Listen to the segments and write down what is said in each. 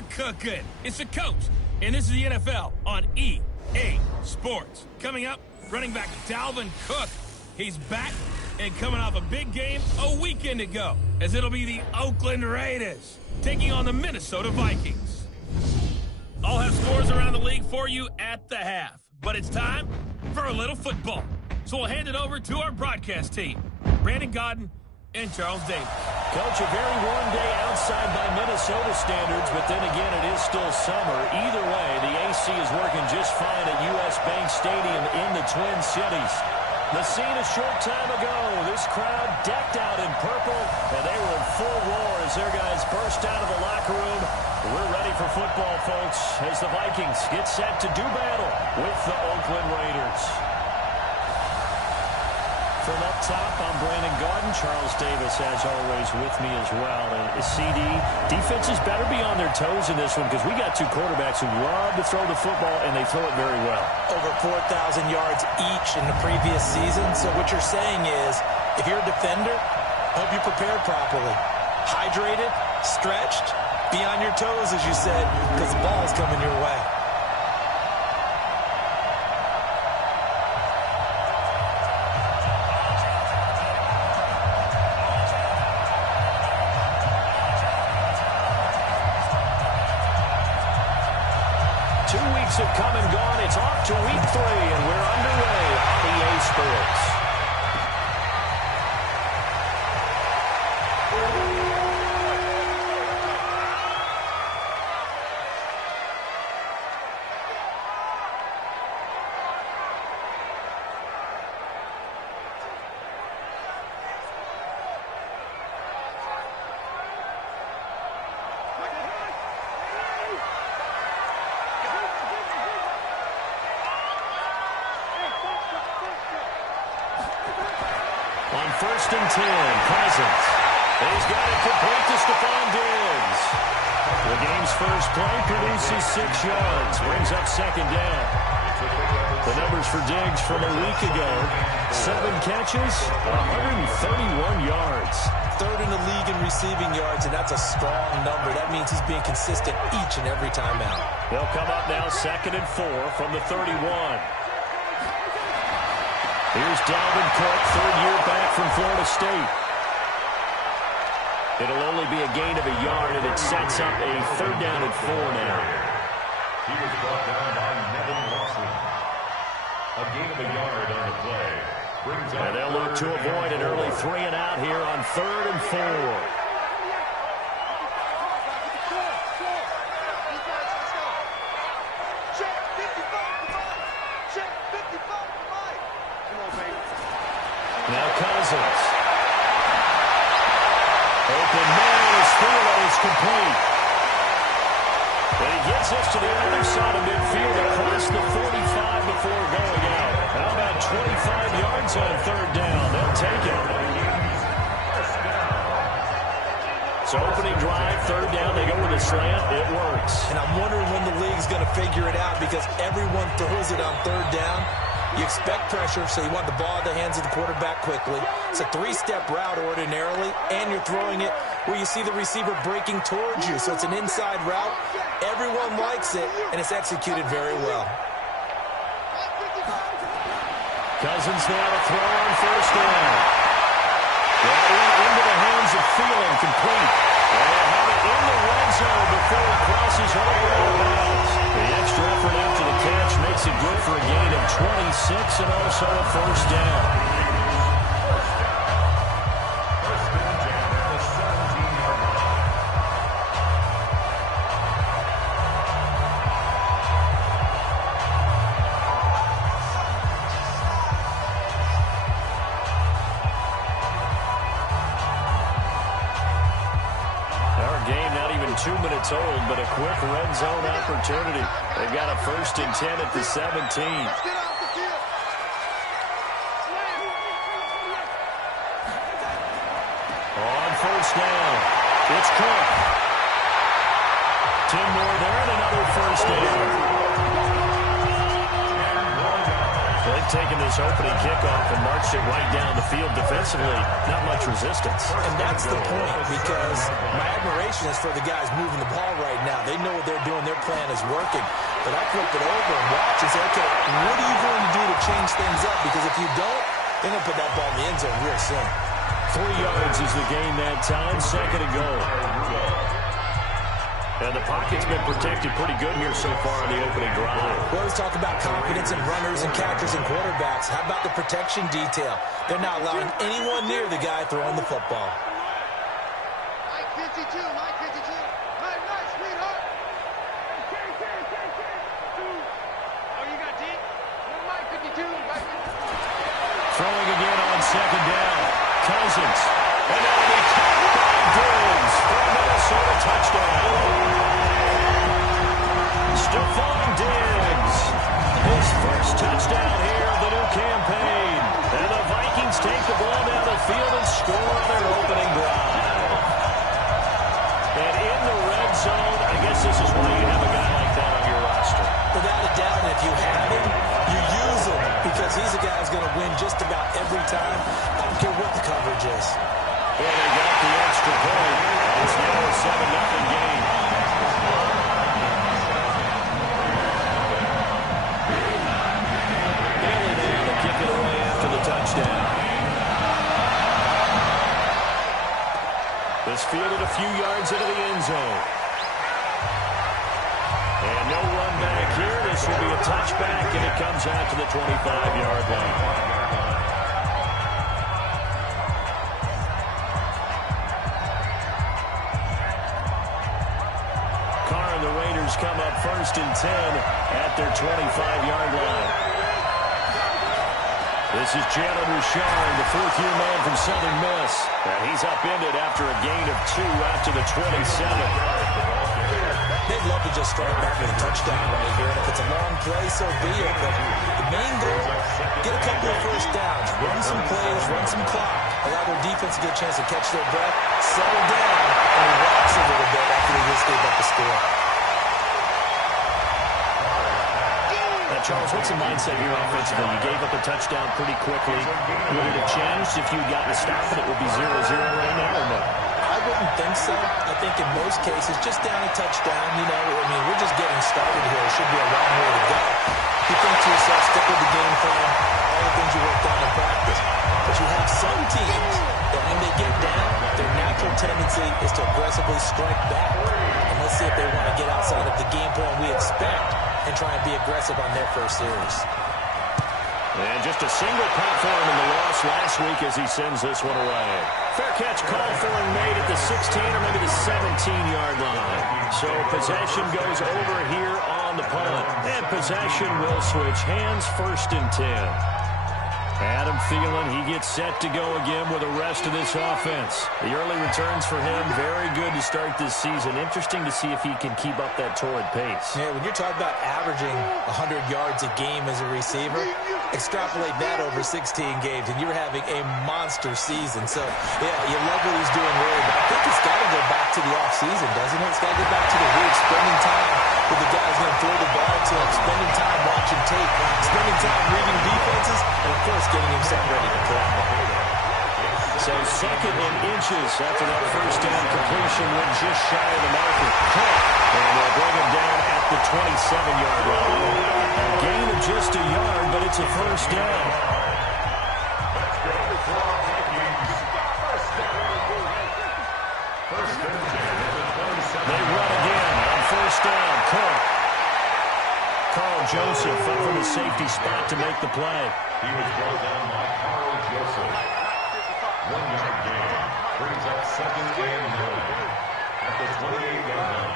start cooking. It's the coach, and this is the NFL on EA Sports. Coming up, running back Dalvin Cook. He's back and coming off a big game a weekend ago, as it'll be the Oakland Raiders taking on the Minnesota Vikings. I'll have scores around the league for you at the half, but it's time for a little football. So we'll hand it over to our broadcast team, Brandon Godden and Charles Davis. Coach, a very warm day outside by Minnesota standards, but then again, it is still summer. Either way, the AC is working just fine at U.S. Bank Stadium in the Twin Cities. The scene a short time ago, this crowd decked out in purple, and they were in full roar as their guys burst out of the locker room. We're ready for football, folks, as the Vikings get set to do battle with the Oakland Raiders. From up top, I'm Brandon Godden. Charles Davis, as always, with me as well. And CD, defenses better be on their toes in this one because we got two quarterbacks who love to throw the football, and they throw it very well. Over 4,000 yards each in the previous season. So what you're saying is, if you're a defender, hope you're prepared properly. Hydrated, stretched, be on your toes, as you said, because the ball's coming your way. Have come and gone. It's off to week 3, and we're underway on EA Sports. On 1st and 10, Cousins. He's got it complete to Stephon Diggs. The game's first play produces 6 yards, brings up 2nd down. The numbers for Diggs from a week ago: 7 catches, 131 yards. 3rd in the league in receiving yards, and that's a strong number. That means he's being consistent each and every time out. They'll come up now 2nd and 4 from the 31. Here's Dalvin Cook, 3rd year back from Florida State. It'll only be a gain of a yard, and it sets up a 3rd down and 4 now. He was brought down by Nevin Lawson. A gain of a yard on the play. And they'll look to avoid an early 3 and out here on 3rd and 4. Now Cousins. Open man, his field is complete. And he gets us to the other side of midfield across the 45 before going out. How about 25 yards on 3rd down? They'll take it. So opening drive, 3rd down, they go with a slant. It works. And I'm wondering when the league's going to figure it out because everyone throws it on 3rd down. You expect pressure, so you want the ball in the hands of the quarterback quickly. It's a 3-step route ordinarily, and you're throwing it where you see the receiver breaking towards you. So it's an inside route. Everyone likes it, and it's executed very well. Cousins now to throw on 1st down. Into the hands of Thielen, complete. And they'll have it in the red zone before it crosses over out of bounds. The extra effort after the catch makes it good for a gain of 26 and also a 1st down. Game not even 2 minutes old, but a quick red zone opportunity. They've got a 1st and 10 at the 17. On 1st down, it's Cook. 10 more there and another 1st down. They've taken this opening kickoff and marched it right down the field defensively. Not much resistance. And that's the point, because my admiration is for the guys moving the ball right now. They know what they're doing. Their plan is working. But I flip it over and watch and say, okay, what are you going to do to change things up? Because if you don't, they're going to put that ball in the end zone real soon. 3 yards is the gain that time. Second and goal. And the pocket's been protected pretty good here so far on the opening drive. We always talk about confidence in runners and catchers and quarterbacks. How about the protection detail? They're not allowing anyone near the guy throwing the football. Mike 52, Mike 52. Nice, sweetheart. Oh, you got D? Mike 52. Throwing again on second down. Cousins. And that'll be caught by Diggs for a Minnesota touchdown. Stephon Diggs, his first touchdown here of the new campaign. And the Vikings take the ball down the field and score on their opening drive. And in the red zone, I guess this is why you have a guy like that on your roster. Without a doubt, and if you have him, you use him, because he's a guy who's going to win just about every time. I don't care what the coverage is. Well, they got the extra point. It's now a 7-0 game. Bailey there to kick it away after the touchdown. This fielded a few yards into the end zone. And no run back here. This will be a touchback, and it comes out to the 25-yard line. Come up 1st and 10 at their 25-yard line. This is Jalen Richard, the 4th-year man from Southern Miss. And he's upended after a gain of 2 after the 27. They'd love to just strike back with a touchdown right here. And if it's a long play, so be it. But the main goal, get a couple of first downs, run some plays, run some clock, allow their defense to get a chance to catch their breath, settle down, and relax a little bit after they just gave up the score. Charles, what's the mindset here offensively? You gave up a touchdown pretty quickly. Would it have changed if you had gotten a stop and it would be 0-0 right now, or no? I wouldn't think so. I think in most cases, just down a touchdown, we're just getting started here. It should be a long way to go. You think to yourself, stick with the game plan, all the things you worked on in practice. But you have some teams that when they get down, their natural tendency is to aggressively strike back. And let's see if they want to get outside of the game plan we expect and try and be aggressive on their first series. And just a single punt for him in the loss last week as he sends this one away. Fair catch called for and made at the 16 or maybe the 17-yard line. So possession goes over here on the punt. And possession will switch hands, 1st and 10. Adam Thielen, he gets set to go again with the rest of this offense. The early returns for him, very good to start this season. Interesting to see if he can keep up that torrid pace. Yeah, when you're talking about averaging 100 yards a game as a receiver, extrapolate that over 16 games, and you're having a monster season. So, yeah, you love what he's doing really, but I think it's got to go back to the offseason, doesn't it? It's got to go back to the week, spending time with the guys going to throw the ball to him, spending time watching tape, spending time reading defenses, and, of course, getting himself ready to play. So 2nd and inches after that first down completion went just shy of the marker. And they'll bring him down at the 27-yard line. A gain of just a yard, but it's a first down. They run again on first down. Cook. Carl Joseph up from the safety spot to make the play. He was brought down by Carl Joseph. 1-yard gain. Brings up 2nd and 9 at the 28-yard line.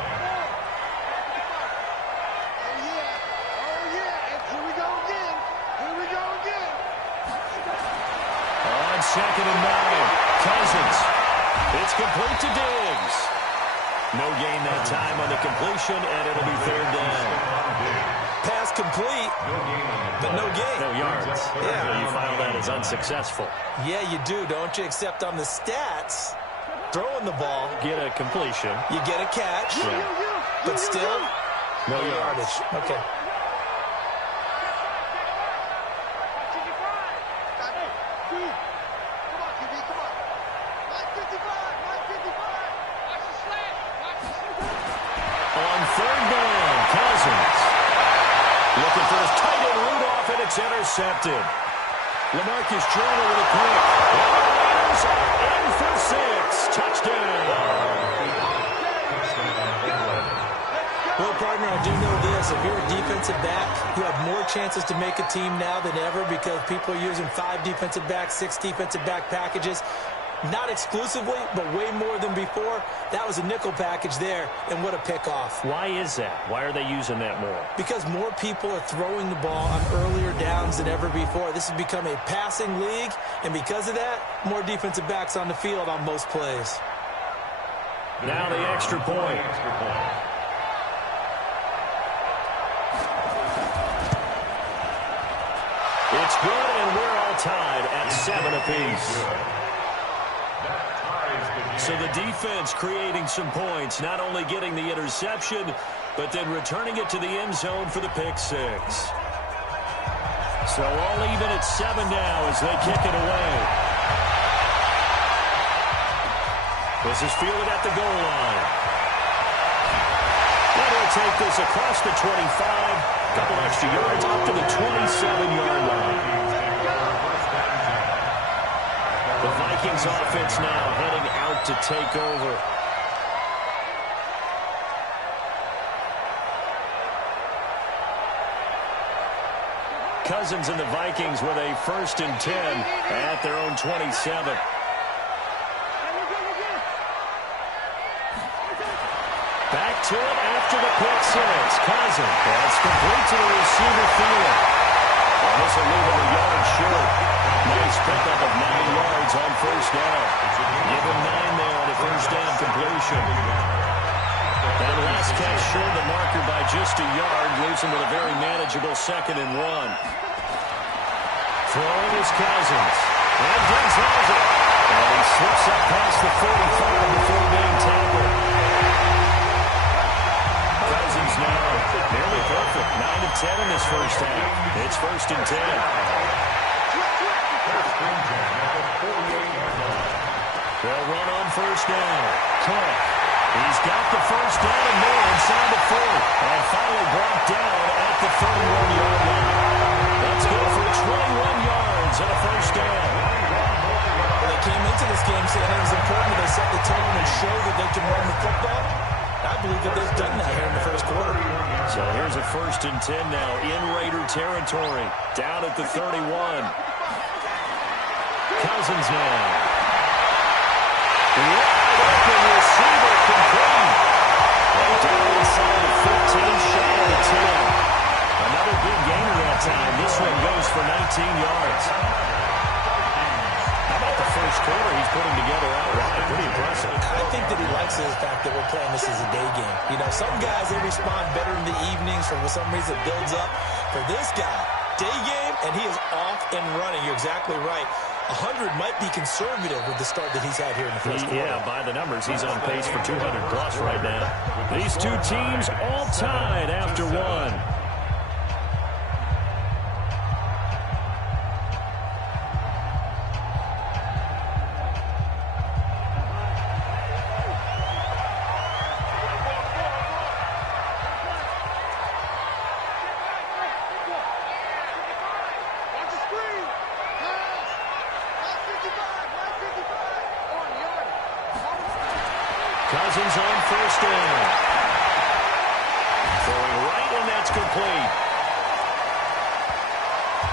Oh, yeah. Here we go again. Here we go again. On 2nd and 9. Cousins. It's complete to Diggs. No gain that time on the completion, and it'll be 3rd down. Pass complete, but no gain. No yards. Yeah. You file that as unsuccessful. Yeah, you do, don't you? Except on the stats, throwing the ball, Get a completion. you get a catch, but still, No yardage. Okay. tight end Rudolph, and it's intercepted. LaMarcus Joyner with a pick. Raiders in for 6. Touchdown. Well, partner, I do know this. If you're a defensive back, you have more chances to make a team now than ever because people are using 5 defensive backs, 6 defensive back packages. Not exclusively, but way more than before. That was a nickel package there, and what a pickoff. Why is that? Why are they using that more? Because more people are throwing the ball on earlier downs than ever before. This has become a passing league, and because of that, more defensive backs on the field on most plays. Now the extra point. It's good, and we're all tied at 7 apiece. So the defense creating some points, not only getting the interception, but then returning it to the end zone for the pick 6. So all even at 7 now as they kick it away. This is fielded at the goal line. And he'll take this across the 25, couple extra yards up to the 27-yard line. The Vikings offense now heading out to take over. Cousins and the Vikings with a 1st and 10 at their own 27. Back to it after the pick 6. Cousins. That's complete to the receiver Thielen. And this will leave him a yard short. Nice pickup of 9 yards on 1st down. Give him 9 there on a 1st down completion. And last catch short the marker by just a yard. Leaves him with a very manageable 2nd and 1. Throwing is Cousins. And Diggs has it. And he slips up past the 45 before being tackled. Cousins now nearly perfect. 9 of 10 in this first half. It's 1st and 10. They'll run on 1st down. Cook. He's got the 1st down and more inside the 40. And finally brought down at the 31-yard line. Let's go for 21 yards and a 1st down. Well, they came into this game saying it was important that they set the tone and show that they can run the football. I believe that they've done that here in the 1st quarter. So here's a 1st and 10 now in Raider territory. Down at the 31. Cousins now. Wide open receiver complete. And down inside the 15, shy of the 10. Another big gainer that time. This one goes for 19 yards. How about the 1st quarter he's putting together outright? Pretty impressive. I think that he likes the fact that we're playing this as a day game. You know, some guys, they respond better in the evenings for some reason it builds up. For this guy, day game, and he is off and running. You're exactly right. 100 might be conservative with the start that he's had here in the 1st quarter. Yeah, by the numbers, he's on pace for 200 plus right now. These two teams all tied after 1. Cousins on 1st down. Throwing right, and that's complete.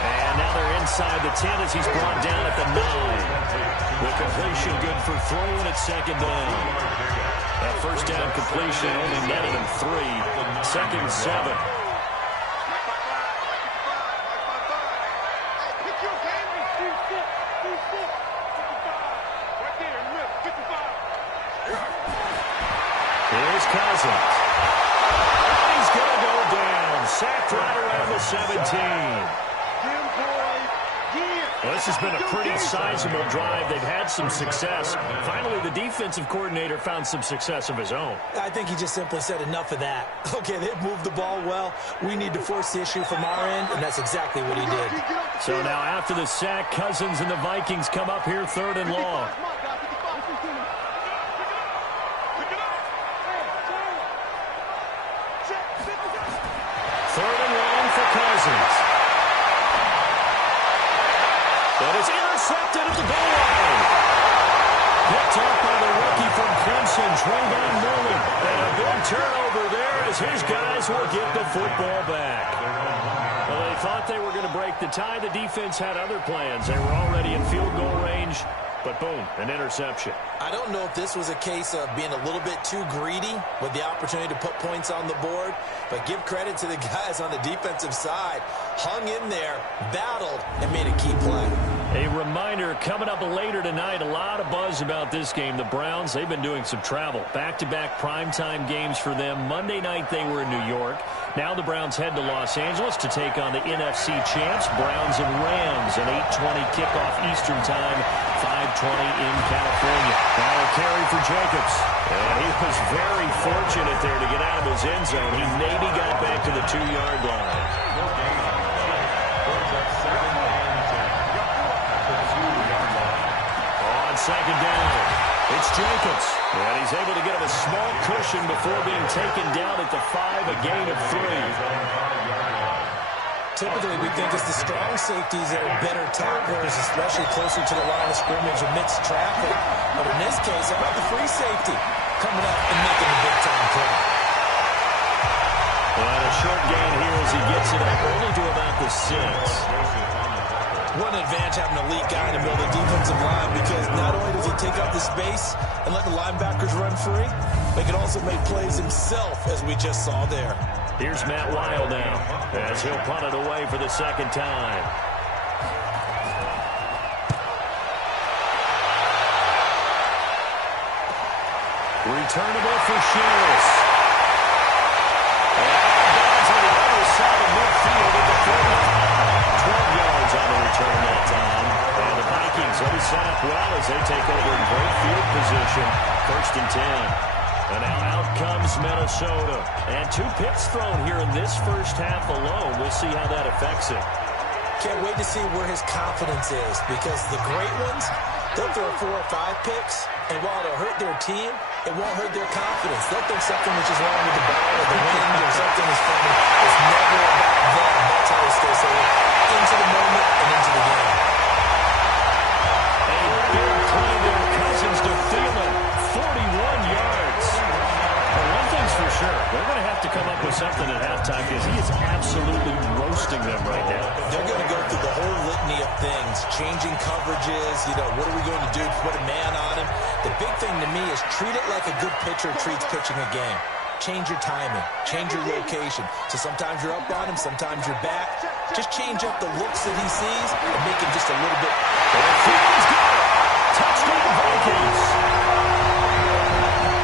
And now they're inside the 10 as he's brought down at the 9. The completion good for throwing at 2nd down. That 1st down completion only netted him 3. 2nd and 7. Here's Cousins. He's going to go down. Sacked right around the 17. Well, this has been a pretty sizable drive. They've had some success. Finally, the defensive coordinator found some success of his own. I think he just simply said enough of that. Okay, they've moved the ball well. We need to force the issue from our end, and that's exactly what he did. So now after the sack, Cousins and the Vikings come up here 3rd and long. 3rd and long for Cousins. That is intercepted at the goal line. Picked up by the rookie from Clemson, Trayvon Mullen. And a big turnover there as his guys will get the football back. Well, they thought they were going to break the tie. The defense had other plans. They were already in field goal range. But boom, an interception. I don't know if this was a case of being a little bit too greedy with the opportunity to put points on the board, but give credit to the guys on the defensive side. Hung in there, battled, and made a key play. A reminder, coming up later tonight, a lot of buzz about this game. The Browns, they've been doing some travel. Back-to-back primetime games for them. Monday night they were in New York. Now the Browns head to Los Angeles to take on the NFC champs, Browns and Rams, an 8:20 kickoff Eastern time, 5:20 in California. Now a carry for Jacobs. And he was very fortunate there to get out of his end zone. He maybe got back to the 2-yard line. On second down, it's Jacobs. And he's able to get him a small cushion before being taken down at the 5, a gain of 3. Typically, we think it's the strong safeties that are better tacklers, especially closer to the line of scrimmage amidst traffic. But in this case, how about the free safety coming up and making a big-time play? And a short gain here as he gets it up only to about the 6. What an advantage having an elite guy in the middle of the defensive line, because not only does he take up the space and let the linebackers run free, but he can also make plays himself, as we just saw there. Here's Matt Weil now, as he'll punt it away for the second time. Returnable for Shears. And on the other side of midfield at the 40. 12 yards on the return that time. And the Vikings will be set up well as they take over in great field position. 1st and 10. And now out comes Minnesota. And 2 picks thrown here in this first half alone. We'll see how that affects it. Can't wait to see where his confidence is, because the great ones, they'll throw 4 or 5 picks, and while it'll hurt their team, it won't hurt their confidence. They'll think something which is wrong with the ball or the wind or something is funny. It's never about them. That's how they stay safe into the moment and into the game. A big play there. Cousins to Thielen. 41 yards. But one thing's for sure, they're going to have to come up with something at halftime, because he is absolutely roasting them right now. They're going to go through the whole litany of things, changing coverages, what are we going to do to put a man on him? The big thing to me is treat it like a good pitcher treats pitching a game. Change your timing, change your location. So sometimes you're up on him, sometimes you're back. Just change up the looks that he sees and make him just a little bit. Thielen's got it. Touchdown Vikings.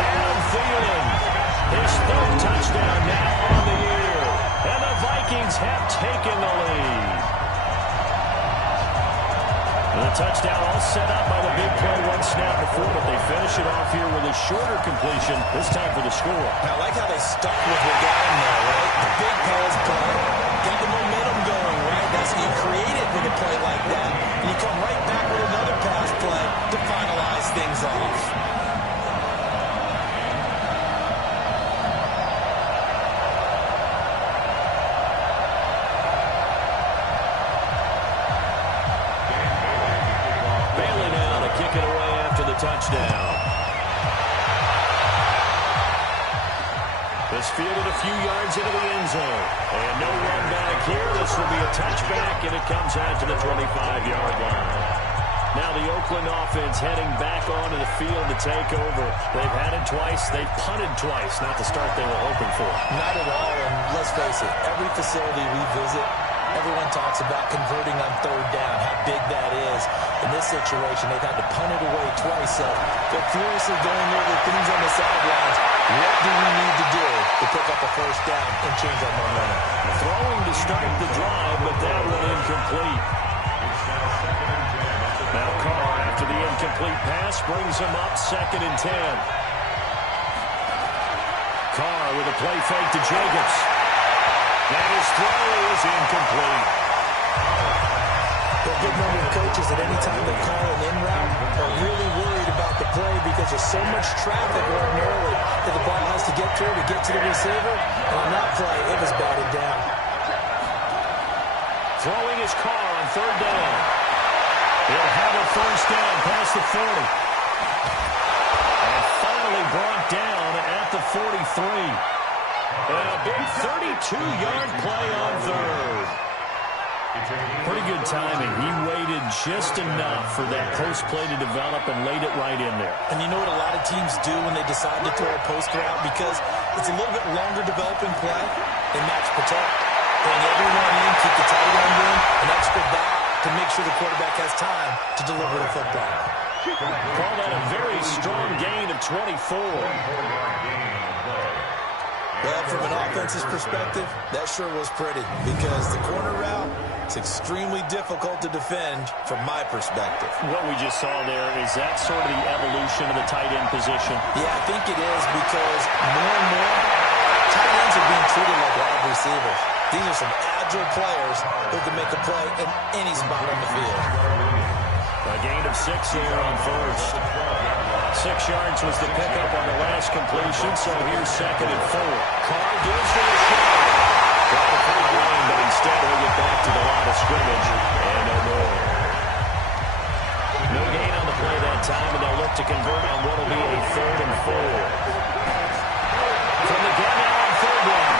Adam Thielen, his 3rd touchdown now on the year. And the Vikings have taken the lead. The touchdown all set up by the big play 1 snap before, but they finish it off here with a shorter completion, this time for the score. I like how they stuck with what got him there, right? The big pass play, got the momentum going, right? That's what you created with a play like that. And you come right back with another pass play to finalize things off. Touchdown. This fielded a few yards into the end zone. And no run back here. This will be a touchback, and it comes out to the 25-yard line. Now the Oakland offense heading back onto the field to take over. They've had it twice. They've punted twice. Not the start they were hoping for. Not at all, and let's face it, every facility we visit, everyone talks about converting on 3rd down, how big that is. In this situation, they've had to punt it away twice, so they're furiously going over things on the sidelines. What do we need to do to pick up a 1st down and change our momentum? Throwing to start the drive, but that one incomplete. Now Carr, after the incomplete pass, brings him up 2nd and 10. Carr with a play fake to Jacobs. And his throw is incomplete. A good number of coaches at any time they call an in route are really worried about the play, because there's so much traffic ordinarily that the ball has to get through to get to the receiver. And on that play, it was batted down. throwing his car on third down. He'll have a first down past the 40. And finally brought down at the 43. And a big 32-yard play on third. Pretty good timing. He waited just enough for that post play to develop and laid it right in there. And you know what a lot of teams do when they decide to throw a post route? Because it's a little bit longer developing play. They match protect. Bring everyone in, keep the tight end in, an extra back to make sure the quarterback has time to deliver the football. Call that a very strong gain of 24. Well, from an offense's perspective, that sure was pretty because the corner route is extremely difficult to defend from my perspective. What we just saw there, is that sort of the evolution of the tight end position? Yeah, I think it is because more and more tight ends are being treated like wide receivers. These are some agile players who can make a play in any spot on the field. A gain of 6 here on first. 6 yards was the pickup on the last completion, so here's 2nd and 4. Carr gives for the shot. Got the front line, but instead he'll get back to the line of scrimmage. And no more. No gain on the play that time, and they'll look to convert on what will be a 3rd and 4. From the gun now on 3rd down.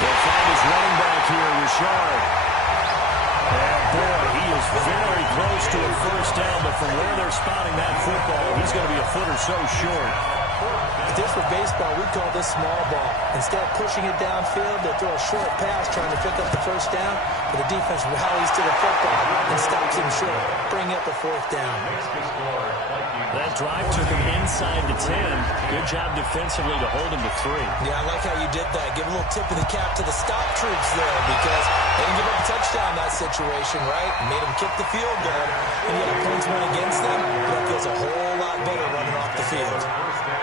They'll find his running back here, Richard. And boy, he is very close to a first down, but from where they're spotting that football, he's going to be a foot or so short. If this were baseball, we'd call this small ball. Instead of pushing it downfield, they throw a short pass trying to pick up the first down, but the defense rallies to the football and stops him short, bringing up a 4th down. That drive took him inside the 10. Good job defensively to hold him to 3. Yeah, I like how you did that. Give a little tip of the cap to the stop troops there because they didn't give up a touchdown in that situation, right? Made them kick the field goal, and yet points went against them. That feels a whole lot better running off the field.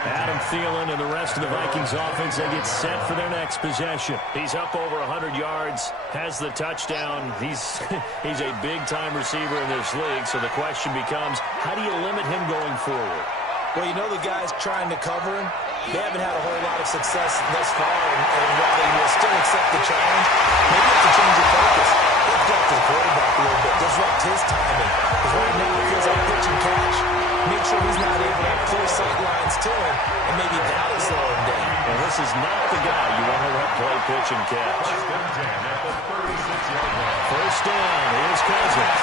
Adam Thielen and the rest of the Vikings offense, they get set for their next possession. He's up over 100 yards, has the touchdown. He's a big-time receiver in this league, so the question becomes, how do you limit him going forward? Well, you know the guys trying to cover him, they haven't had a whole lot of success thus far, and while they will still accept the challenge, maybe you have to change your focus. Let's go to the quarterback a little bit, disrupt his timing, because right now it feels like pitch and catch. Make sure he's not able to have clear sight lines to him, and maybe that'll slow him down. And this is not the guy you want to let play pitch and catch. First down, here's Cousins.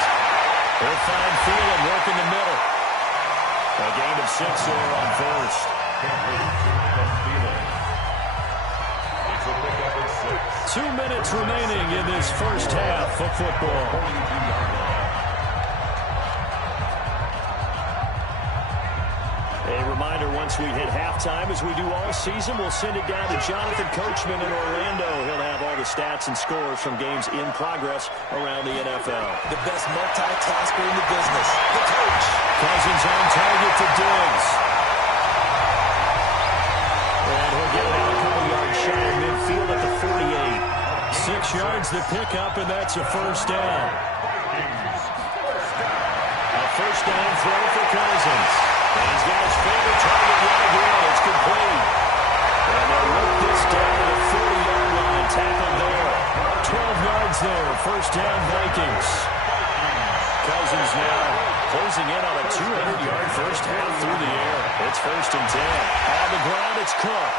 He'll find Thielen working the middle. A gain of 6 there on first. 2 minutes remaining in this first half of football. A reminder, once we hit halftime, as we do all season, we'll send it down to Jonathan Coachman in Orlando. He'll have all the stats and scores from games in progress around the NFL. The best multitasker in the business, the coach. Cousins on target to Diggs. And he'll get it out a couple yards shy of midfield at the 48. 6 yards the pickup, and that's a first down. A first down throw for Cousins. And he's got his favorite target yet again. It's complete. And they'll work this down to the 40-yard line. Tackled there. 12 yards there. First down, Vikings. Cousins now closing in on a 200-yard first half through the air. It's 1st and 10. On the ground, it's Cook.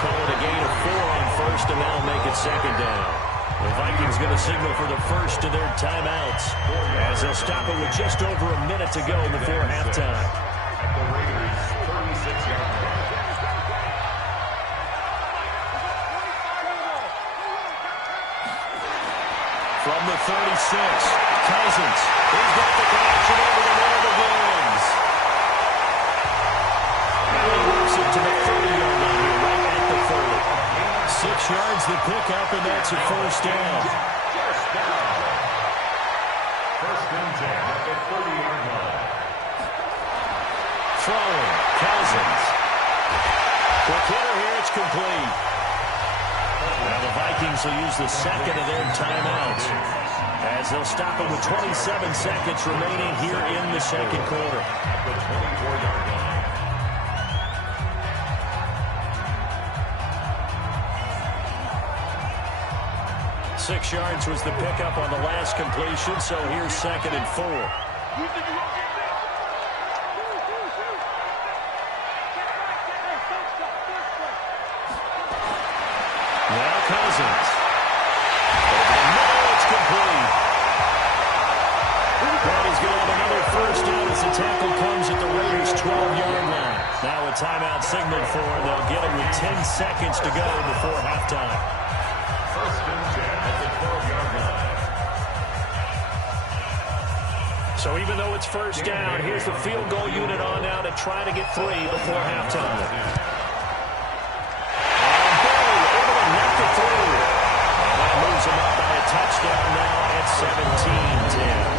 Call it a gain of 4 on first, and that'll make it 2nd down. The Vikings going to signal for the first of their timeouts as they'll stop it with just over a minute to go before halftime. At the Raiders' 36-yard line. From the 36, Cousins. He's got the connection over the middle of Williams. And he works it to the 30-yard line here, right at the 30. 6 yards the pickup, and that's a first down. First and 10 at the 30-yard line. Throwing, Cousins. Quick hitter here, it's complete. Now the Vikings will use the second of their timeouts as they'll stop it with 27 seconds remaining here in the second quarter. At the 24-yard line. 6 yards was the pickup on the last completion, so here's 2nd and 4. Now Cousins. Over the middle, it's complete. And he's going to have another first down as the tackle comes at the Raiders' 12-yard line. Now a timeout signaled for. They'll get it with 10 seconds to go before halftime. First and 10 at the 12-yard line. So even though it's first down, here's the field goal unit on now to try to get 3 before halftime. And Bailey able to knock it through. And that moves him up by a touchdown now at 17-10.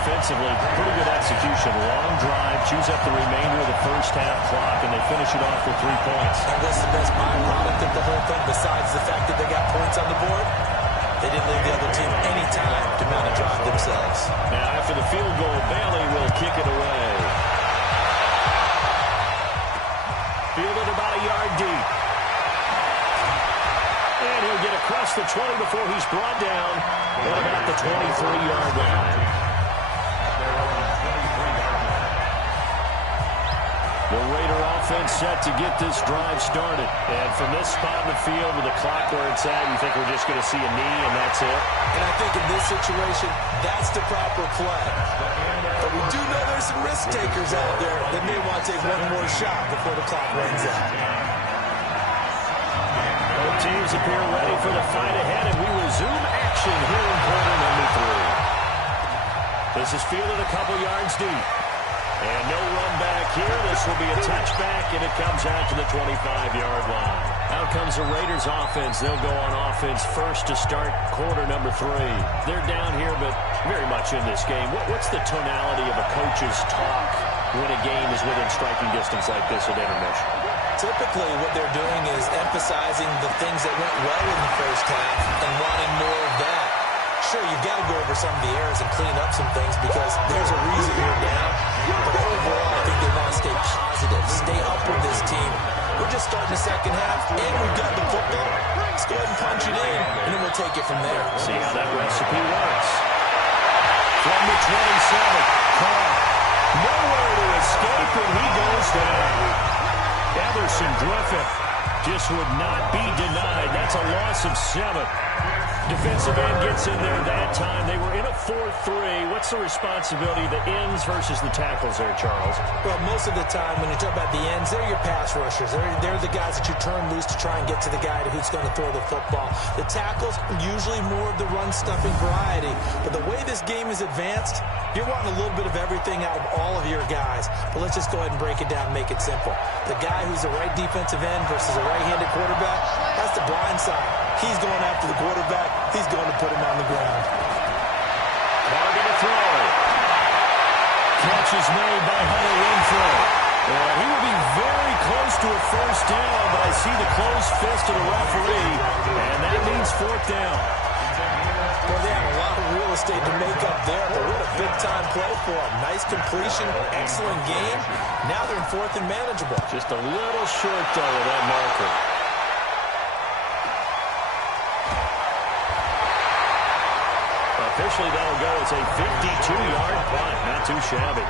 Offensively, pretty good execution. Long drive, chews up the remainder of the first half clock, and they finish it off with 3 points. And what's the best byproduct of the whole thing, besides the fact that they got points on the board? They didn't leave the other team any time to mount a drive themselves. Now, after the field goal, Bailey will kick it away. Fielded about a yard deep. And he'll get across the 20 before he's brought down at about the 23-yard line. The Raider offense set to get this drive started. And from this spot in the field with the clock where it's at, you think we're just going to see a knee and that's it? And I think in this situation, that's the proper play. But we do know there's some risk takers out there that may want to take one more shot before the clock runs out. Both teams appear ready for the fight ahead, and we resume action here in quarter number 3. This is fielded a couple yards deep. And no run back here. This will be a touchback, and it comes out to the 25-yard line. Out comes the Raiders offense. They'll go on offense first to start quarter number 3. They're down here, but very much in this game. What's the tonality of a coach's talk when a game is within striking distance like this at intermission? Typically, what they're doing is emphasizing the things that went well in the first half and wanting more of that. Sure, you've got to go over some of the errors and clean up some things because there's a reason you're down. But overall, I think they want to stay positive, stay up with this team. We're just starting the second half, and we've got the football. Let's go ahead and punch it in, and then we'll take it from there. See how that recipe works. From the 27, Carr, nowhere to escape, and he goes down. Everson Griffin just would not be denied. That's a loss of 7. Defensive end gets in there that time. They were in a 4-3. What's the responsibility of the ends versus the tackles there, Charles? Well, most of the time when you talk about the ends, they're your pass rushers. They're the guys that you turn loose to try and get to the guy who's going to throw the football. The tackles, usually more of the run-stuffing variety. But the way this game is advanced, you're wanting a little bit of everything out of all of your guys. But let's just go ahead and break it down and make it simple. The guy who's the right defensive end versus a right-handed quarterback, that's the blind side. He's going after the quarterback. He's going to put him on the ground. Carr to throw. Catch is made by Hunter Renfrow. And he will be very close to a first down, but I see the closed fist of the referee, and that means 4th down. Well, they have a lot of real estate to make up there, but what a big-time play for him. Nice completion, excellent game. Now they're in 4th and manageable. Just a little short, though, of that marker. Officially, that'll go as a 52-yard punt. Not too shabby.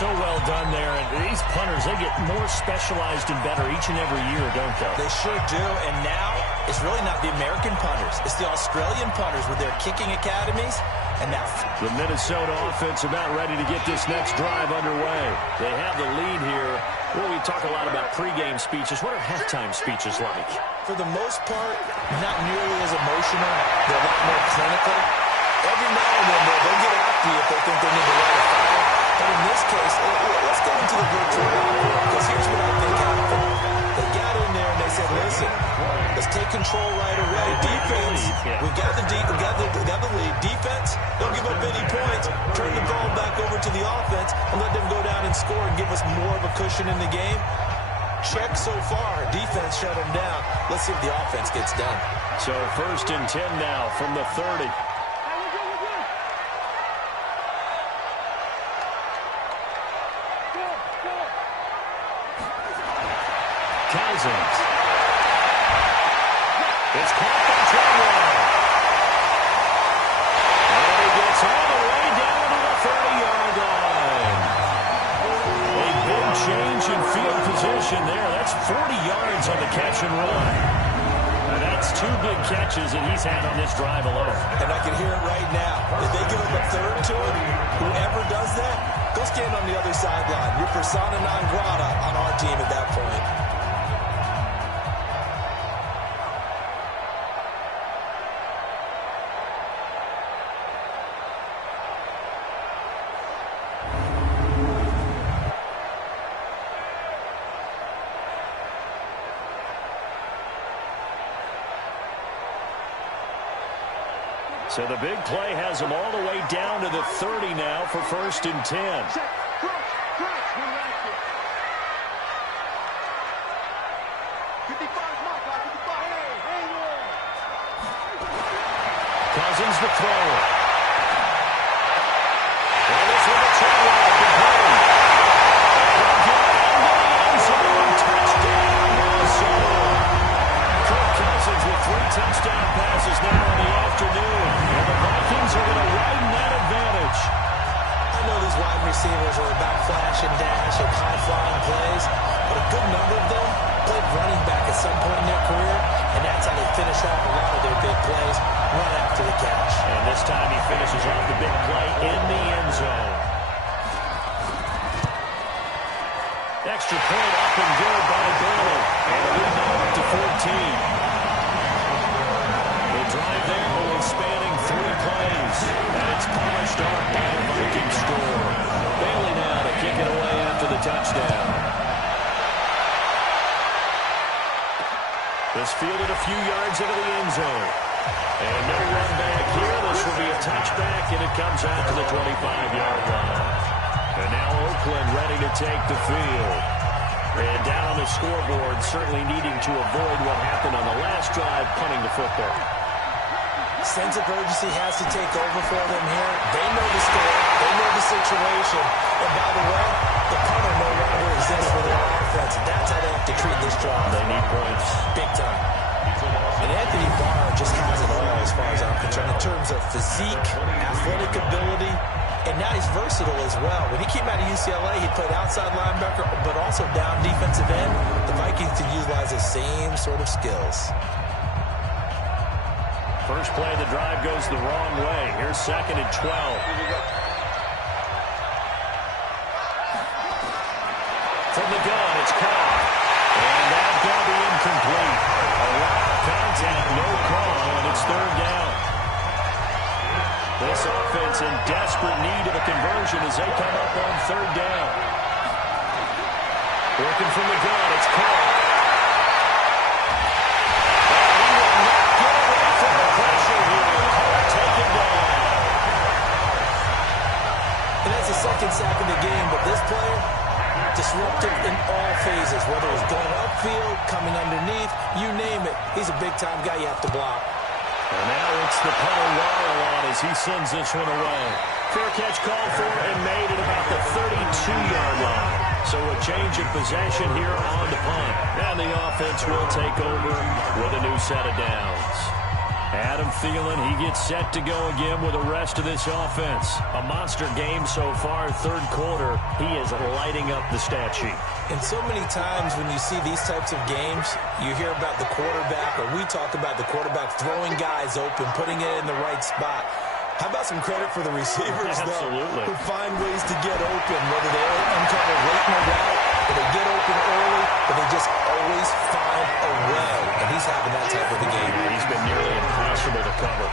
So well done there. And these punters, they get more specialized and better each and every year, don't they? They sure do. And now, it's really not the American punters. It's the Australian punters with their kicking academies. And now the Minnesota offense about ready to get this next drive underway. They have the lead here. Well, we talk a lot about pregame speeches. What are halftime speeches like? For the most part, not nearly as emotional. They're a lot more clinical. Every now and then, they'll get after you if they think they need to light a fire. But in this case, let's go into the virtual reality, because here's what I think happened. They got in there and they said, listen, let's take control right away. Defense, we got the lead. Defense, don't give up any points. Turn the ball back over to the offense and let them go down and score and give us more of a cushion in the game. Check so far. Defense shut them down. Let's see if the offense gets done. So 1st and 10 now from the 30. Cousins. It's caught by Treadwell. change in field position there. That's 40 yards on the catch and run. And that's 2 big catches that he's had on this drive alone. And I can hear it right now. If they give him a third to him, whoever does that, go stand on the other sideline. You're persona non grata on our team at that point. So the big play has him all the way down to the 30 now for 1st and 10. Cousins the throw. And this one a try out complete. Touchdown, Minnesota. Kirk Cousins with 3 touchdown passes now in the afternoon. And the Vikings are going to widen that advantage. I know these wide receivers are about flash and dash and high-flying plays, but a good number of them played running back at some point in their career, and that's how they finish off a lot of their big plays, run after the catch. And this time he finishes off the big play in the end zone. Extra point up and good by Bailey. And a rebound up to 14. The drive there only spanning 3 plays. And it's polished off by a Viking score. Bailey now to kick it away after the touchdown. This fielded a few yards into the end zone. And no run back here. This will be a touchback, and it comes out to the 25-yard line. And now Oakland ready to take the field. And down on the scoreboard, certainly needing to avoid what happened on the last drive, punting the football. Sense of urgency has to take over for them here. They know the score. They know the situation. And by the way, the punter no longer exists for their offense. That's how they have to treat this drive. They need points. Big time. And Anthony Barr just has it all as far as I'm concerned in terms of physique, athletic ability, and now he's versatile as well. When he came out of UCLA, he played outside linebacker, but also down defensive end. The Vikings can utilize the same sort of skills. First play of the drive goes the wrong way. Here's 2nd and 12. From the gun, it's caught. And that's going to be incomplete. A lot of contact, no call, and it's 3rd down. This offense in desperate need of a conversion as they come up on 3rd down. Working from the gun, it's caught. And that's the 2nd sack of the game, but this player, disruptive in all phases, whether it's going upfield, coming underneath, you name it. He's a big-time guy you have to block. And now it's the punter Waddle as he sends this one away. Fair catch called for and made at about the 32-yard line. So a change of possession here on the punt. And the offense will take over with a new set of downs. Adam Thielen, he gets set to go again with the rest of this offense. A monster game so far, 3rd quarter. He is lighting up the stat sheet. And so many times when you see these types of games, you hear about the quarterback, or we talk about the quarterback throwing guys open, putting it in the right spot. How about some credit for the receivers, Absolutely. though, who find ways to get open, whether they uncover late in the route, or they get open early, but they just always find a way. And he's having that type of a game. He's been nearly impossible to cover.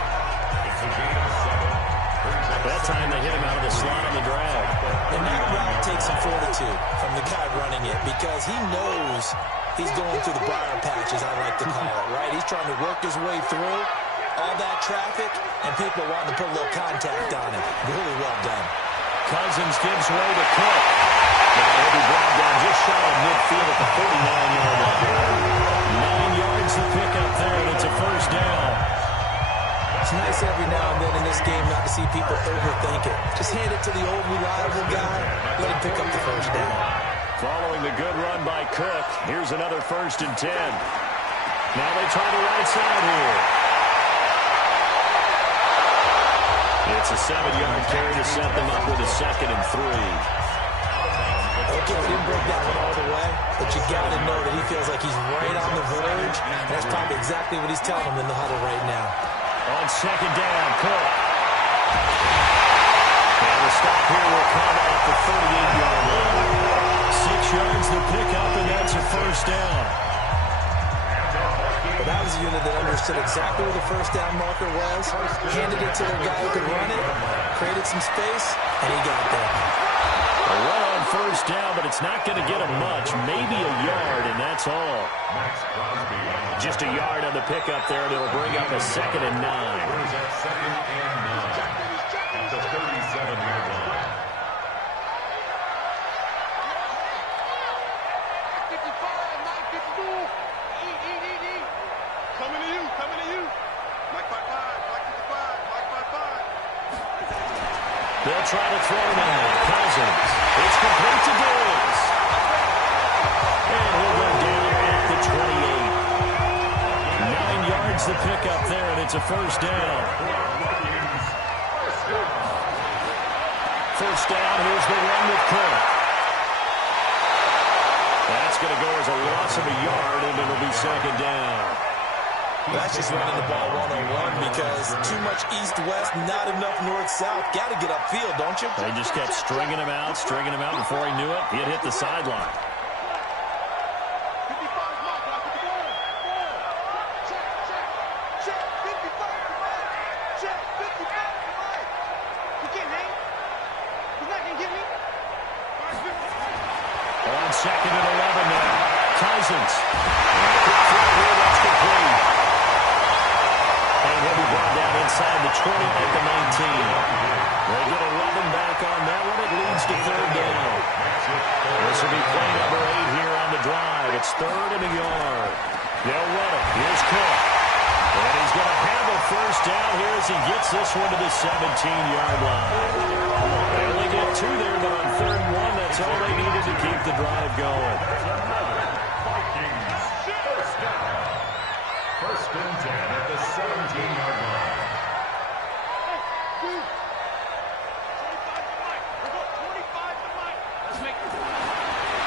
That time they hit him out of the slot on the drag. And that route takes some fortitude from the guy running it, because he knows he's going through the briar patch, as I like to call it, right? He's trying to work his way through all that traffic, and people wanting to put a little contact on him. Really well done. Cousins gives way to Cook. Now he'll be brought down just shy of midfield at the 49-yard line. 9 yards to pick up there, and it's a 1st down. It's nice every now and then in this game not to see people overthink it. Just hand it to the old reliable guy. Let him pick up the 1st down. Following the good run by Cook, here's another 1st and 10. Now they try the right side here. It's a 7-yard carry to set them up with a 2nd and 3. he didn't break that one all the way, but you got to know that he feels like he's right on the verge, and that's probably exactly what he's telling him in the huddle right now. On second down, Cook. And the stop here will come at the 38-yard line. 6 yards the pickup, and that's a first down. Well, that was a unit that understood exactly where the first down marker was, handed it to their guy who could run it, created some space, and he got there. A run on first down, but it's not going to get him much. Maybe a yard, and that's all. Just a yard on the pickup there, and it'll bring up a 2nd and 9. Second and 9 at the 37-yard line. 55, 952. Eat. Coming to you. Mike 55, Mike 55, Mike 55. They'll try to throw now. Cousins. It's complete to Diggs. And he'll go down at the 28. 9 yards the pickup there, and it's a first down. First down, here's the run with Cook. That's going to go as a loss of a yard, and it'll be second down. That's just running the ball one-on-one because too much east-west, not enough north-south. Got to get upfield, don't you? They just kept stringing him out. Before he knew it, he had hit the sideline. On second and 11 now. Cousins. That's complete. And he'll be brought down inside the 20 at the 19. They get 11 back on that one. It leads to third down. This will be play number 8 here on the drive. It's 3rd and a yard. They'll run it. Here's Cook. And he's going to have a first down here as he gets this one to the 17-yard line. They only get 2 there, but on 3rd and 1, that's all they needed to keep the drive going. First and 10 at the 17-yard line.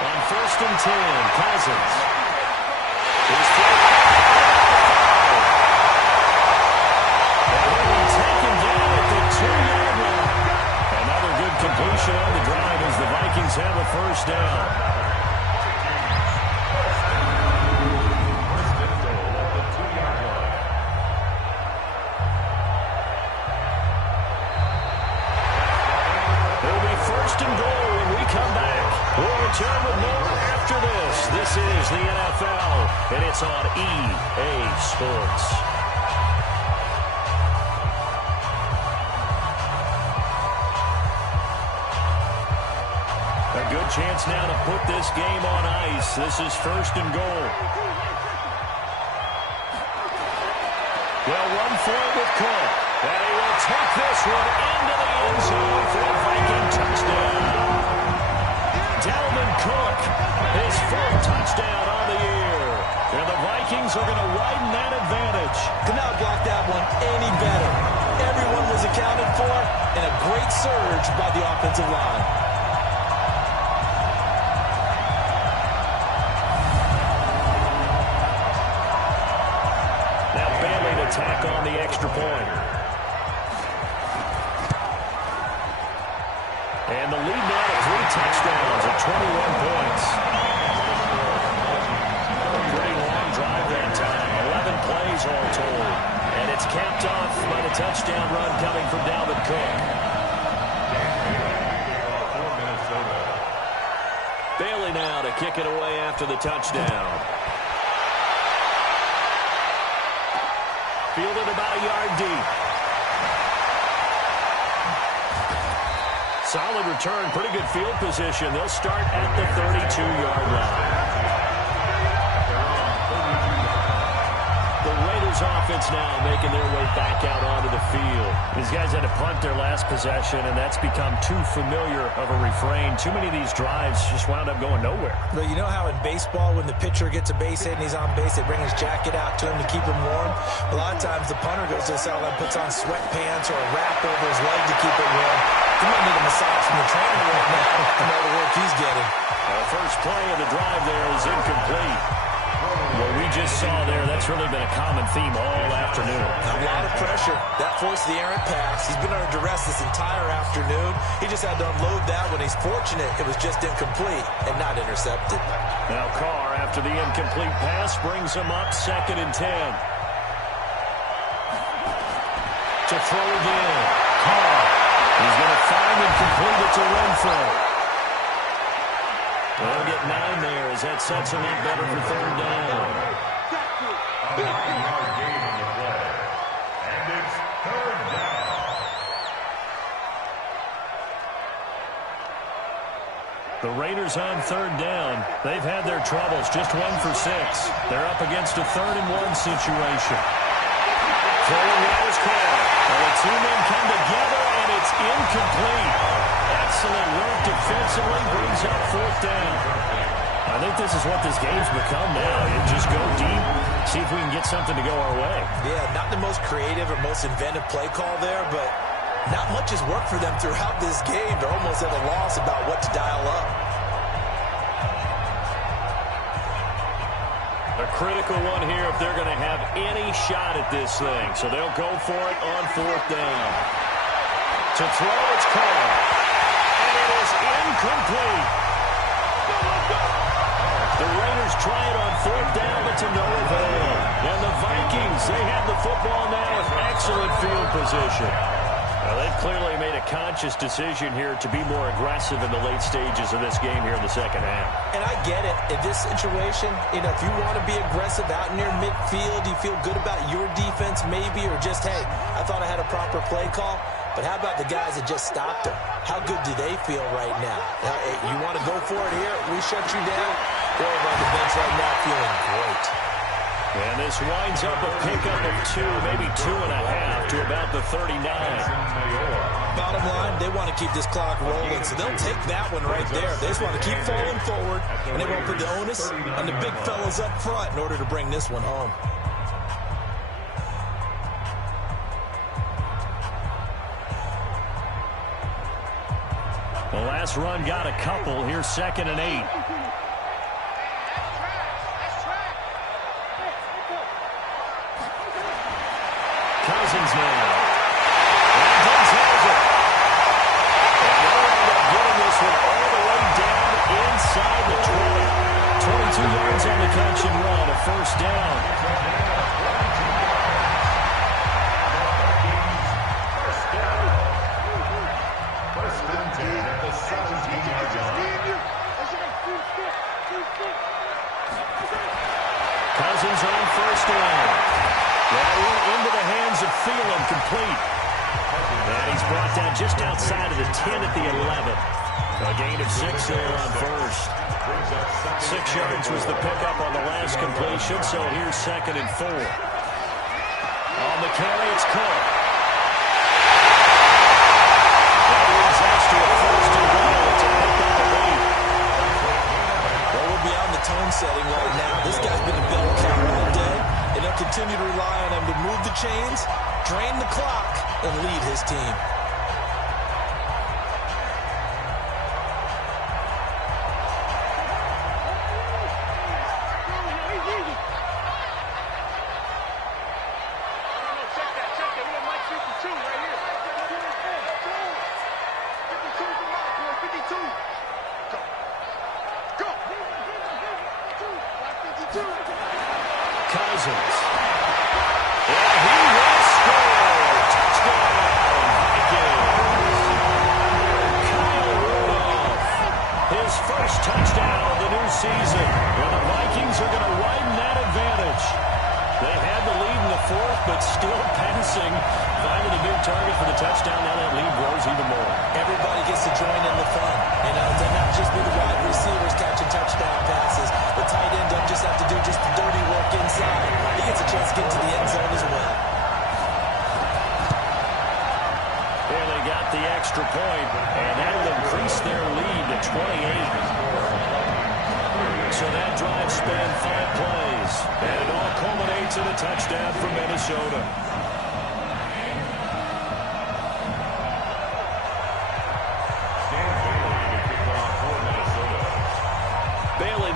On 1st and 10, Cousins. He's taken down at the 2-yard line. Another good completion on the drive as the Vikings have a first down. First and goal at the 2-yard line. It'll be 1st and goal when we come back. We'll return with more after this. This is the NFL, and it's on EA Sports. A good chance now to put this game on ice. This is 1st and goal. They'll run for it with Cook. And he will take this one into the end zone for a Viking touchdown. Dalvin Cook, his 4th touchdown on the year. And the Vikings are going to widen that advantage. Could not block that one any better. Everyone was accounted for, and a great surge by the offensive line. Now Bailey to tack on the extra point. And the lead now at 3 touchdowns at 21 points. A pretty long drive that time. 11 plays all told. And it's capped off by the touchdown run coming from Dalvin Cook. Bailey now to kick it away after the touchdown. Fielded about a yard deep. Solid return, pretty good field position. They'll start at the 32-yard line. The Raiders offense now making their way back out onto the field. These guys had to punt their last possession, and that's become too familiar of a refrain. Too many of these drives just wound up going nowhere. But you know how in baseball, when the pitcher gets a base hit and he's on base, they bring his jacket out to him to keep him warm? A lot of times the punter goes to the sideline, puts on sweatpants or a wrap over his leg to keep it warm. He might need a massage from the trainer right now. From all the work he's getting. The first play of the drive there is incomplete. What we just saw there, that's really been a common theme all afternoon. A lot of pressure. That forced the errant pass. He's been under duress this entire afternoon. He just had to unload that when he's fortunate it was just incomplete and not intercepted. Now Carr, after the incomplete pass, brings him up 2nd and 10. To throw again. Carr. He's going to find and complete it to Renfro. They'll get 9 there as that sets him up better for 3rd down. A 9-yard gain on the play. And it's 3rd down. The Raiders on 3rd down. They've had their troubles, just 1 for 6. They're up against a 3rd and 1 situation. Throwing now is Carr. And the two men come together, and it's incomplete. Excellent work defensively, brings up 4th down. I think this is what this game's become now. You just go deep, see if we can get something to go our way. Yeah, not the most creative or most inventive play call there, but not much has worked for them throughout this game. They're almost at a loss about what to dial up. A critical one here if they're going to have any shot at this thing. So they'll go for it on 4th down. To throw, it's Carr. And it is incomplete. The Raiders try it on 4th down, but to no avail. And the Vikings, they have the football now with excellent field position. Well, they've clearly made a conscious decision here to be more aggressive in the late stages of this game here in the 2nd half. And I get it. In this situation, if you want to be aggressive out near midfield, you feel good about your defense maybe, or just, hey, I thought I had a proper play call. But how about the guys that just stopped them? How good do they feel right now? You want to go for it here? We shut you down? They're over on the bench right now feeling great. And this winds up a pickup of 2, maybe 2.5 to about the 39. Bottom line, they want to keep this clock rolling, so they'll take that one right there. They just want to keep falling forward, and they won't put the onus on the big fellas up front in order to bring this one home. The last run got a couple. Here's 2nd and 8. Cousins now. And Diggs has it. And they'll end up getting this one all the way down inside the 20. 22 yards on the catch and run, a 1st down. Cousins on 1st down. That one into the hands of Thielen, complete. And he's brought down just outside of the 10 at the 11. A gain of 6 there on 1st. 6 yards was the pickup on the last completion, so here's 2nd and 4. On the carry, it's Cook. That leads us to a 1st and goal to pick up a lead. Well, we're beyond the tone setting right now. This guy's been a bell cow all day, and they'll continue to rely on him to move the chains, drain the clock, and lead his team. Cousins. And he will score. Touchdown, Vikings. Kyle Rudolph. His first touchdown of the new season. And the Vikings are going to widen that advantage. They had the lead in the 4th, but still passing. Finding a big target for the touchdown. Now that lead grows even more. Everybody gets to join in the fun. To not just be the wide receivers catching touchdown passes. The tight end doesn't just have to do just the dirty work inside. He gets a chance to get to the end zone as well. And they got the extra point, and that'll increase their lead to 28. So that drive spanned 5 plays, and it all culminates in a touchdown for Minnesota.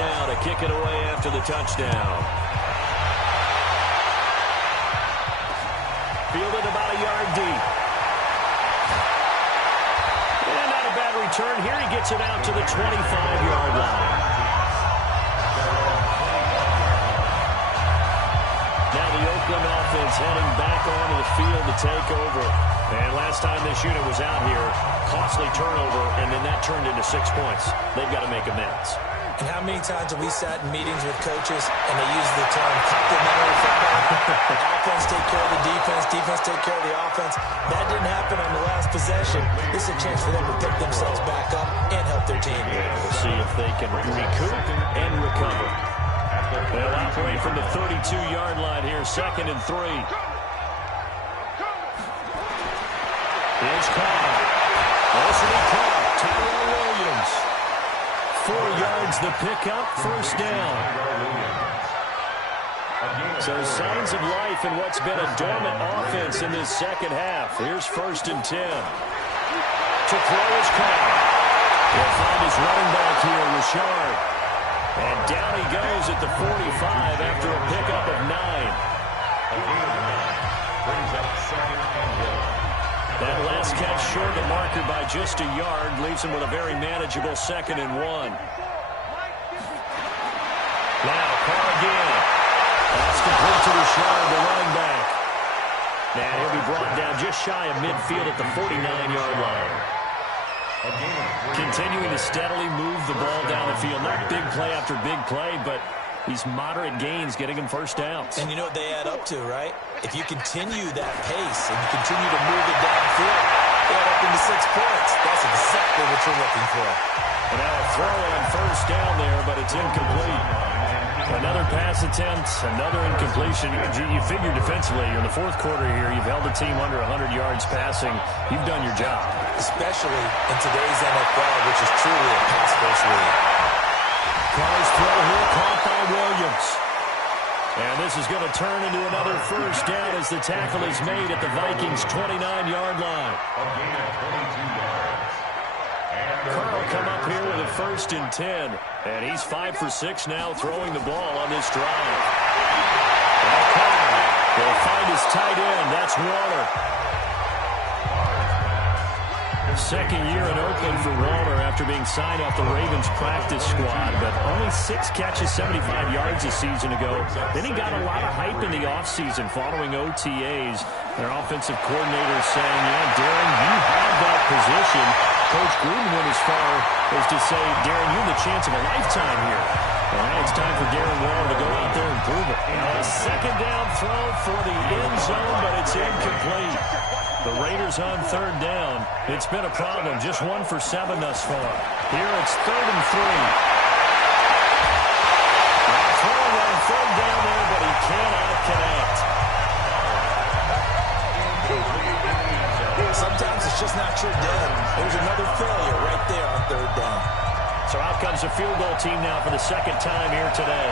now to kick it away after the touchdown. Fielded about a yard deep. And not a bad return here. He gets it out to the 25-yard line. Now the Oakland offense heading back onto the field to take over. And last time this unit was out here, costly turnover, and then that turned into 6 points. They've got to make amends. And how many times have we sat in meetings with coaches and they use the term complementary football? Offense take care of the defense, defense take care of the offense. That didn't happen on the last possession. This is a chance for them to pick themselves back up and help their team. We'll see if they can recoup and recover. They'll operate from the 32-yard line here, 2nd and 3. Here's Carr. Also be caught. Tyrell Williams. 4 yards the pickup, 1st down. So signs of life in what's been a dormant offense in this second half. Here's 1st and 10. To throw is Carr. He'll find his running back here, Richard. And down he goes at the 45 after a pickup of 9. Brings up 2nd and 1. That last catch short of the marker by just a yard leaves him with a very manageable 2nd and 1. Now Carr again. That's complete to Richard, the running back. Now he'll be brought down just shy of midfield at the 49-yard line. Continuing to steadily move the ball down the field. Not big play after big play, but these moderate gains getting him 1st downs. And you know what they add up to, right? If you continue that pace and you continue to move it downfield, they add up into 6 points. That's exactly what you're looking for. And now a throw on 1st down there, but it's incomplete. Another pass attempt, another incompletion. You figure defensively, in the 4th quarter here, you've held the team under 100 yards passing. You've done your job. Especially in today's NFL, which is truly a pass-first league. Carr's throw here caught by Williams. And this is going to turn into another 1st down as the tackle is made at the Vikings' 29-yard line. A gain of 22 yards. Carr will come up here with a 1st and 10. And he's 5 for 6 now throwing the ball on this drive. And Carr will find his tight end. That's Waller. 2nd year in Oakland for Waller after being signed off the Ravens practice squad, but only 6 catches, 75 yards a season ago. Then he got a lot of hype in the offseason following OTAs. Their offensive coordinator saying, yeah, Darren, you have that position. Coach Gruden went as far as to say, Darren, you have the chance of a lifetime here. And now it's time for Darren Waller to go out there and prove it. And a 2nd down throw for the end zone, but it's incomplete. The Raiders on 3rd down. It's been a problem. Just 1 for 7 thus far. Here it's 3rd and 3. Now throwing on 3rd down there, but he cannot connect. Sometimes it's just not your day. There's another failure right there on 3rd down. So out comes a field goal team now for the 2nd time here today.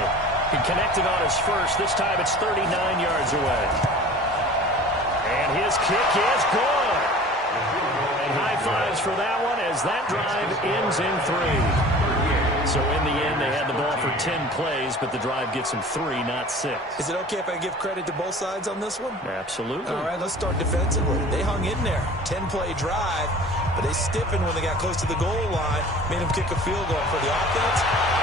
He connected on his 1st. This time it's 39 yards away. And his kick is good. And high fives for that one as that drive ends in 3. So in the end, they had the ball for 10 plays, but the drive gets them 3, not 6. Is it okay if I give credit to both sides on this one? Absolutely. All right, let's start defensively. They hung in there. 10-play drive, but they stiffened when they got close to the goal line, made them kick a field goal for the offense.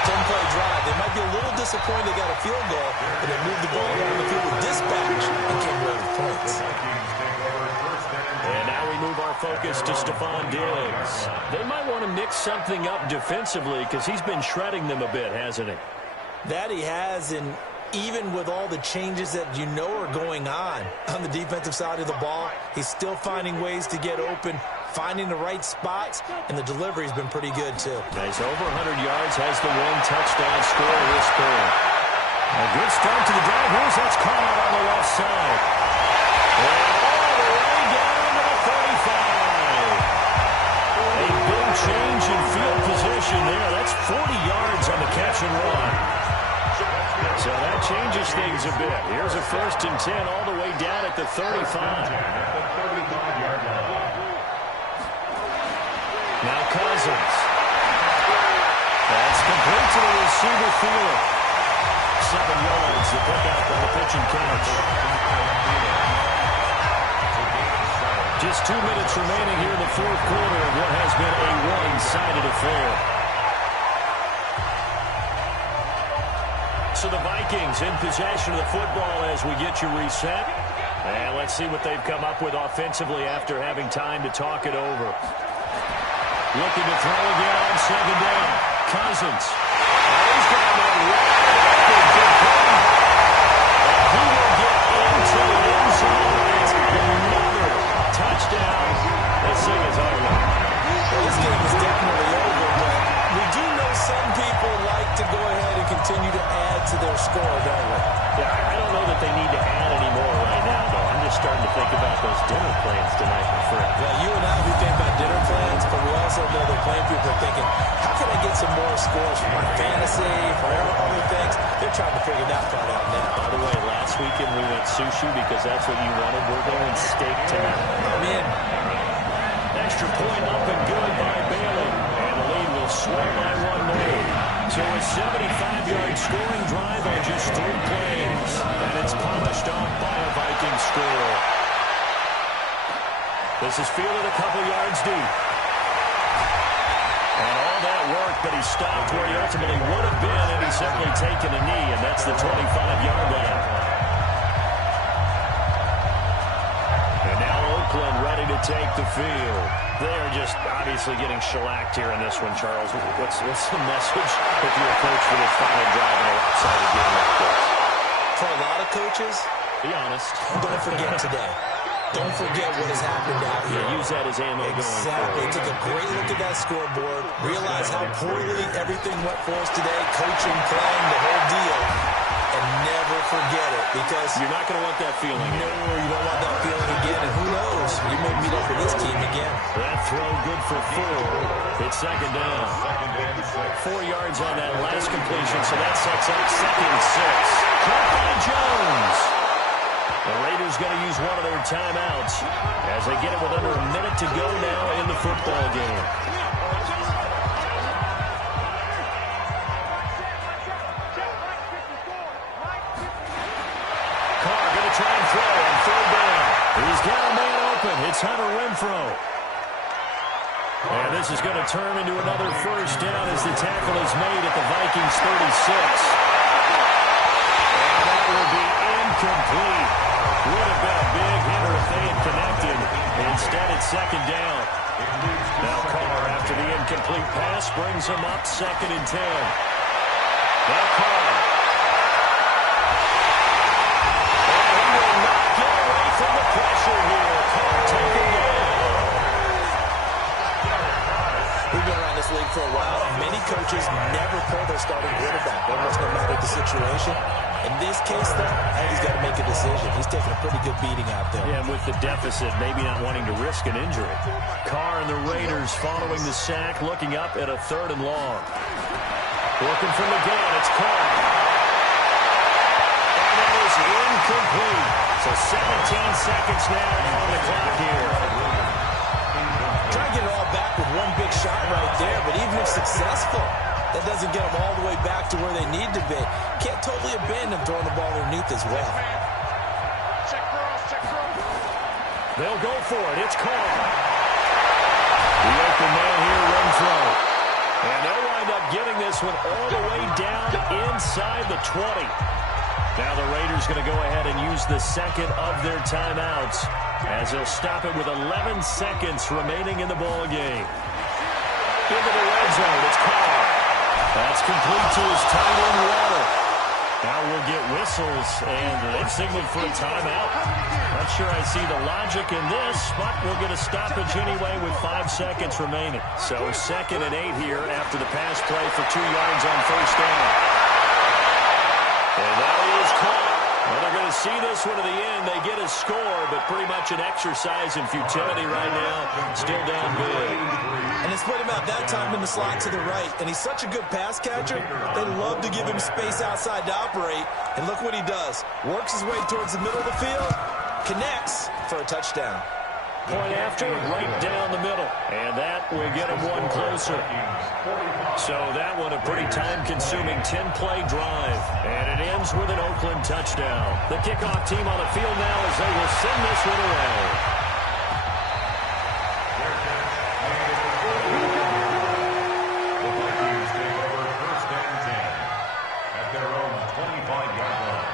10-play drive. They might be a little disappointed they got a field goal, but they moved the ball down the field with dispatch and came away with points. And now we move our focus to Stephon Diggs. They might want to mix something up defensively because he's been shredding them a bit, hasn't he? That he has, and even with all the changes that you know are going on the defensive side of the ball, he's still finding ways to get open, finding the right spots, and the delivery's been pretty good, too. He's over 100 yards, has the 1 touchdown score this spring. A good start to the drive. Here's that's caught out on the left side. And all the way down to the 35. A big change in field position there. That's 40 yards on the catch and run. So that changes things a bit. Here's a 1st and 10 all the way down at the 35. Now Cousins. That's complete to the receiver Thielen. 7 yards, the pickup on the pitch and catch. Just 2 minutes remaining here in the fourth quarter of what has been a one-sided affair. So the Vikings in possession of the football as we get you reset. And let's see what they've come up with offensively after having time to talk it over. Looking to throw again on second down. Cousins. He's got that wide open big play. And he will get into the end zone. It's another touchdown. This thing is over. Well, this game is definitely over, but we do know some people like to go ahead and continue to add to their score, don't we? Yeah, I don't know that they need to add any more right now, though. I'm just starting to think about those dinner plans tonight, my friend. Well, you and I, we think about dinner plans, but we also know the playing people are thinking, how can I get some more scores for my fantasy, for other things? They're trying to figure that part out now. By the way, last weekend we went sushi because that's what you wanted. We're going steak tonight. I'm in. Extra point up and good by Bailey. And the lead will swell by one more. So a 75-yard scoring drive on just 3 plays. And it's polished off by a Viking score. This is fielded a couple yards deep. And all that work, but he stopped where he ultimately would have been, and he's simply taken a knee, and that's the 25-yard line. And now Oakland ready to take the field. They are just obviously getting shellacked here in this one, Charles. What's the message if you're a coach for this final drive in a lopsided game like this? For a lot of coaches, be honest. Don't forget today. Don't forget what has happened out here. Yeah, use that as ammo going forward. Exactly. Take a great look at that scoreboard. Realize how poorly everything went for us today. Coaching, playing, the whole deal. And never forget it, because you're not going to want that feeling. No, you don't want that feeling again. And who knows? You may meet up with this team again. That throw good for 4. It's second down. 4 yards on that last completion, so that sets up second and 6. Caught by Jones. The Raiders going to use one of their timeouts as they get it with under a minute to go now in the football game. Carr going to try and throw on third down. He's got a man open. It's Hunter Renfrow. And this is going to turn into another first down as the tackle is made at the Vikings 36. And that will be incomplete. Would have been a big hitter if they had connected. Instead, it's second down. Now Carr, after the incomplete pass, brings him up second and 10. Now Carr. And he will not get away from the pressure here. Carr taken down. We've been around this league for a while. Many coaches never pull their starting quarterback, almost no matter the situation. In this case, though, he's got to make a decision. He's taking a pretty good beating out there. Yeah, and with the deficit, maybe not wanting to risk an injury. Carr and the Raiders following the sack, looking up at a 3rd and long. Working from the gun, it's Carr. And that is incomplete. So 17 seconds now on the clock here. Try to get it all back with one big shot right there, but even if successful, that doesn't get them all the way back to where they need to be. Can't totally abandon throwing the ball underneath as well. They'll go for it. It's Carr. The open man here, Renfrow. And they'll wind up getting this one all the way down inside the 20. Now the Raiders going to go ahead and use the second of their timeouts as they'll stop it with 11 seconds remaining in the ball game. Into the red zone. It's Carr. That's complete to his tight end, Waddle. Now we'll get whistles, and they've signaled for a timeout. Not sure I see the logic in this, but we'll get a stoppage anyway with 5 seconds remaining. So 2nd and 8 here after the pass play for 2 yards on first down. And that is caught. Well, they're going to see this one to the end. They get a score, but pretty much an exercise in futility right now. Still down big. And they split him out that time in the slot to the right. And he's such a good pass catcher, they love to give him space outside to operate. And look what he does. Works his way towards the middle of the field, connects for a touchdown. Point after, right down the middle. And that will get them one closer. So that one a pretty time-consuming 10-play drive. And it ends with an Oakland touchdown. The kickoff team on the field now as they will send this one away. The Vikings take over first and 10 at their own 25-yard line.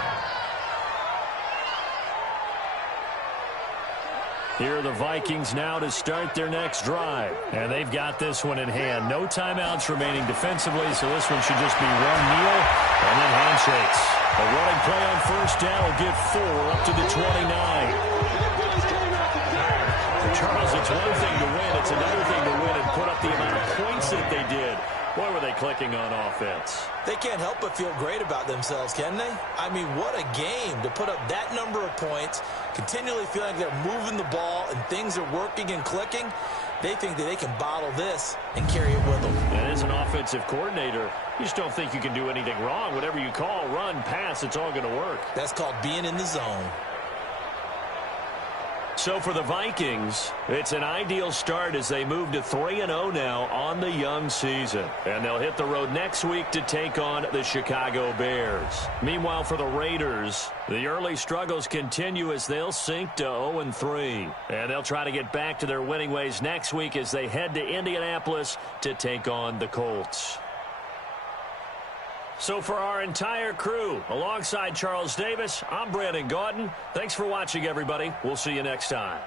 Here are the Vikings now to start their next drive. And they've got this one in hand. No timeouts remaining defensively, so this one should just be one kneel and then handshakes. A running play on first down will get 4 up to the 29. Charles, it's one thing to win. It's another thing to win and put up the amount of points that they did. Boy, were they clicking on offense. They can't help but feel great about themselves, can they? I mean, what a game to put up that number of points, continually feeling like they're moving the ball and things are working and clicking. They think that they can bottle this and carry it with them. And as an offensive coordinator, you just don't think you can do anything wrong. Whatever you call, run, pass, it's all going to work. That's called being in the zone. So for the Vikings, it's an ideal start as they move to 3-0 now on the young season. And they'll hit the road next week to take on the Chicago Bears. Meanwhile, for the Raiders, the early struggles continue as they'll sink to 0-3. And they'll try to get back to their winning ways next week as they head to Indianapolis to take on the Colts. So for our entire crew, alongside Charles Davis, I'm Brandon Gaudin. Thanks for watching, everybody. We'll see you next time.